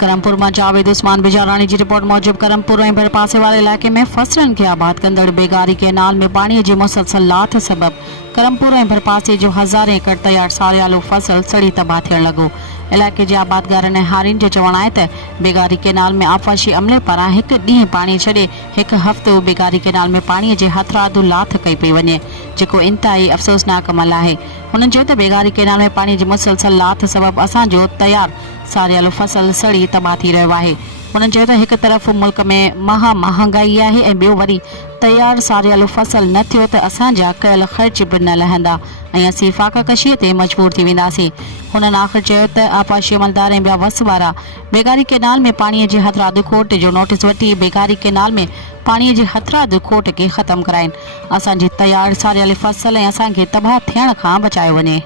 करमपुर में जावेद उस्मान बिजारानी की रिपोर्ट मूजिब करमपुर ऐं भरपासे वाले इलाके में फसलन के आबाद कंदड़ बेगारी केनाल में पानी की मुसलसल लाथ सबब करमपुर ऐं भरपासे जो हज़ारे एकड़ तैयार सारियालो फसल सड़ी तबाह थियण लगो। इलाके के आबादगारनि ऐं हारियुनि जो चवणु आहे त बेगारी केनाल में आफ़ाशी अमले पारां हिकु ॾींहुं पाणी छॾे हिकु हफ़्तो बेगारी केनाल में पाणीअ जे हथरादू लाथ कई पई वञे, जेको इंतहाई अफ़सोसनाक अमल आहे। हुननि चयो त बेगारी केनाल में पाणी जी मुसलसल लाथ सबब असांजो तैयार सारियालो फसल सड़ी तबाह थी रहियो आहे। हुननि चयो त हिकु तरफ़ मुल्क में महांगाई आहे ऐं ॿियो वरी तैयार सारियालो फसल न थियो त असांजा कयल ख़र्च बि न लहंदा ऐं असीं फ़ाक़ाकशीअ ते मजबूर थी वेंदासीं। हुननि आख़िर चयो त आपाशी अमलदार ऐं ॿिया वस वारा बेगारी केनाल में पाणीअ जे हथरादू खोट जो नोटिस वठी बेगारी केनाल में पाणीअ जे हथरादू खोट खे ख़तमु कराइनि, असांजी तैयार सारियाली फसल ऐं असांखे तबाह थियण खां बचायो वञे।